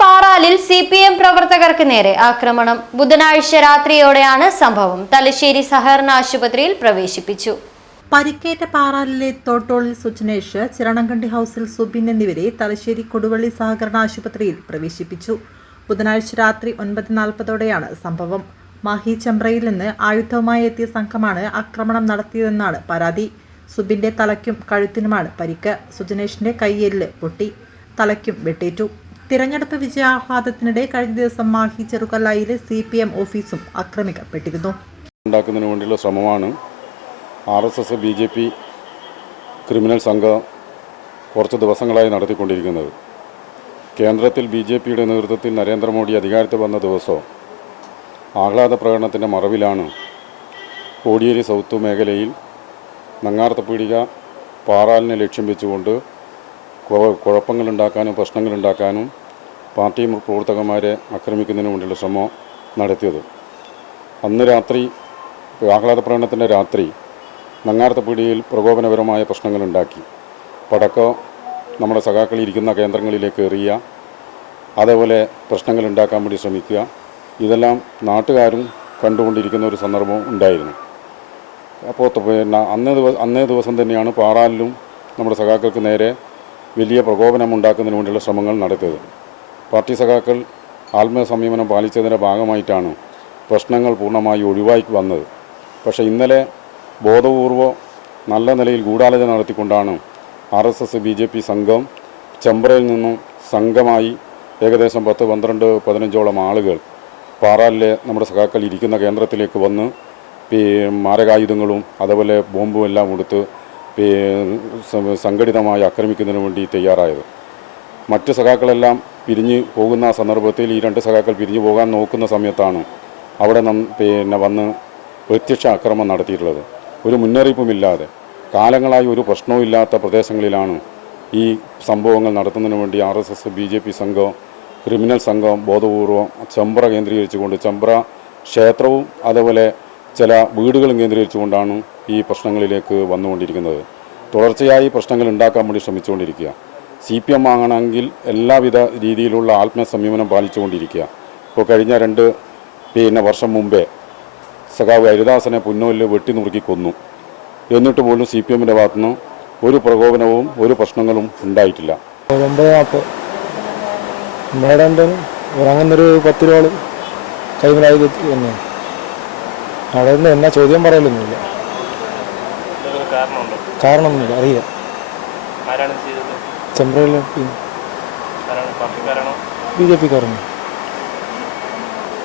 പാറാലിൽ C P M പ്രവർത്തകർക്ക് നേരെ ആക്രമണം. ബുധനാഴ്ച രാത്രിയോടെയാണ് സംഭവം. തലശ്ശേരി സഹകരണ ആശുപത്രിയിൽ പ്രവേശിപ്പിച്ചു. പരിക്കേറ്റ പാറാലിലെ തോട്ടോളിൽ സുജനേഷ് ചിരണങ്കണ്ടി ഹൗസിൽ സുബിൻ എന്നിവരെ തലശ്ശേരി കൊടുവള്ളി സഹകരണ ആശുപത്രിയിൽ പ്രവേശിപ്പിച്ചു. ബുധനാഴ്ച രാത്രി ഒൻപത് നാൽപ്പതോടെയാണ് സംഭവം. മാഹി ചെമ്പ്രയിൽ നിന്ന് ആയുധവുമായി എത്തിയ സംഘമാണ് ആക്രമണം നടത്തിയതെന്നാണ് പരാതി. സുബിന്റെ തലയ്ക്കും കഴുത്തിനുമാണ് പരിക്ക്. സുജനേഷിന്റെ കൈയെല്ല് പൊട്ടി തലയ്ക്കും വെട്ടേറ്റു. തിരഞ്ഞെടുപ്പ് വിജയാഹ്ലാദത്തിനിടെ കഴിഞ്ഞ ദിവസം മാഹി ചെറുകല്ലായിലെ സി പി എം ഓഫീസും ആക്രമിക്കപ്പെട്ടിരുന്നു. ഉണ്ടാക്കുന്നതിന് വേണ്ടിയുള്ള ശ്രമമാണ് R S S B J P criminal സംഘം കുറച്ച് ദിവസങ്ങളായി നടത്തിക്കൊണ്ടിരിക്കുന്നത്. കേന്ദ്രത്തിൽ ബി ജെ പിയുടെ നേതൃത്വത്തിൽ നരേന്ദ്രമോദി അധികാരത്തിൽ വന്ന ദിവസവും ആഹ്ലാദ പ്രകടനത്തിന്റെ മറവിലാണ് കോടിയേരി സൗത്ത് മേഖലയിൽ നങ്ങാർത്ത പീടിക പാറാലിനെ ലക്ഷ്യം വെച്ചുകൊണ്ട് കുഴപ്പങ്ങളുണ്ടാക്കാനും പ്രശ്നങ്ങളുണ്ടാക്കാനും പാർട്ടി പ്രവർത്തകന്മാരെ ആക്രമിക്കുന്നതിന് വേണ്ടിയുള്ള ശ്രമം നടത്തിയത്. അന്ന് രാത്രി ആഹ്ലാദ പ്രകടനത്തിന്റെ രാത്രി നങ്ങാർത്തപ്പീടിയിൽ പ്രകോപനപരമായ പ്രശ്നങ്ങളുണ്ടാക്കി. പടക്കം നമ്മുടെ സഖാക്കൾ ഇരിക്കുന്ന കേന്ദ്രങ്ങളിലേക്ക് എറിയുക അതേപോലെ പ്രശ്നങ്ങൾ ഉണ്ടാക്കാൻ വേണ്ടി ശ്രമിക്കുക ഇതെല്ലാം നാട്ടുകാരും കണ്ടുകൊണ്ടിരിക്കുന്ന ഒരു സന്ദർഭം ഉണ്ടായിരുന്നു. അപ്പോൾ പിന്നെ അന്നേ ദിവസം അന്നേ ദിവസം തന്നെയാണ് പാറാലിലും നമ്മുടെ സഖാക്കൾക്ക് നേരെ വലിയ പ്രകോപനം ഉണ്ടാക്കുന്നതിന് വേണ്ടിയുള്ള ശ്രമങ്ങൾ നടത്തിയത്. പാർട്ടി സഖാക്കൾ ആത്മീയ സംയമനം പാലിച്ചതിന്റെ ഭാഗമായിട്ടാണ് പ്രശ്നങ്ങൾ പൂർണമായി ഒഴിവായി വന്നത്. പക്ഷേ ഇന്നലെ ബോധപൂർവം നല്ല നിലയിൽ ഗൂഢാലോചന നടത്തിക്കൊണ്ടാണ് R S S B J P സംഘം ചെമ്പ്രയിൽ നിന്നും സംഘമായി ഏകദേശം പത്ത് പന്ത്രണ്ട് പതിനഞ്ചോളം ആളുകൾ പാറാലിലെ നമ്മുടെ സഖാക്കൾ ഇരിക്കുന്ന കേന്ദ്രത്തിലേക്ക് വന്ന് മാരകായുധങ്ങളും അതുപോലെ ബോംബും എല്ലാം കൊടുത്ത് സംഘടിതമായി ആക്രമിക്കുന്നതിന് വേണ്ടി തയ്യാറായത്. മറ്റ് സഖാക്കളെല്ലാം പിരിഞ്ഞ് പോകുന്ന സന്ദർഭത്തിൽ ഈ രണ്ട് സഖാക്കൾ പിരിഞ്ഞു പോകാൻ നോക്കുന്ന സമയത്താണ് അവിടെ നം പിന്നെ വന്ന് പ്രത്യക്ഷ ആക്രമം നടത്തിയിട്ടുള്ളത്. ഒരു മുന്നറിയിപ്പുമില്ലാതെ കാലങ്ങളായി ഒരു പ്രശ്നവുമില്ലാത്ത പ്രദേശങ്ങളിലാണ് ഈ സംഭവങ്ങൾ നടത്തുന്നതിന് വേണ്ടി R S S B J P സംഘം ക്രിമിനൽ സംഘം ബോധപൂർവം ചെമ്പ്ര കേന്ദ്രീകരിച്ചുകൊണ്ട് ചെമ്പ്ര ക്ഷേത്രവും അതേപോലെ ചില വീടുകളും കേന്ദ്രീകരിച്ചുകൊണ്ടാണ് ഈ പ്രശ്നങ്ങളിലേക്ക് വന്നുകൊണ്ടിരിക്കുന്നത്. തുടർച്ചയായി പ്രശ്നങ്ങൾ ഉണ്ടാക്കാൻ വേണ്ടി ശ്രമിച്ചുകൊണ്ടിരിക്കുക. സി പി എം ആകണമെങ്കിൽ എല്ലാവിധ രീതിയിലുള്ള ആത്മീയ സംയമനം പാലിച്ചുകൊണ്ടിരിക്കുക. ഇപ്പോൾ കഴിഞ്ഞ രണ്ട് പിന്നെ വർഷം മുമ്പേ സഖാവ് ഹരിദാസനെ പുന്നോലിൽ വെട്ടി നുറുക്കി കൊന്നു. എന്നിട്ട് പോലും സി പി എമ്മിന്റെ ഭാഗത്തുനിന്ന് ഒരു പ്രകോപനവും ഒരു പ്രശ്നങ്ങളും ഉണ്ടായിട്ടില്ല. ഒരു നാൽപ്പത് പത്ത് രൂപ കൈമലായി തന്നെ അവിടെ നിന്ന് എന്നാ ചോദ്യം പറയലൊന്നുമില്ല. കാരണമൊന്നുമില്ല അറിയില്ല. ആരാണ് പാർട്ടിക്കാരാണോ? B J പിക്കാരന്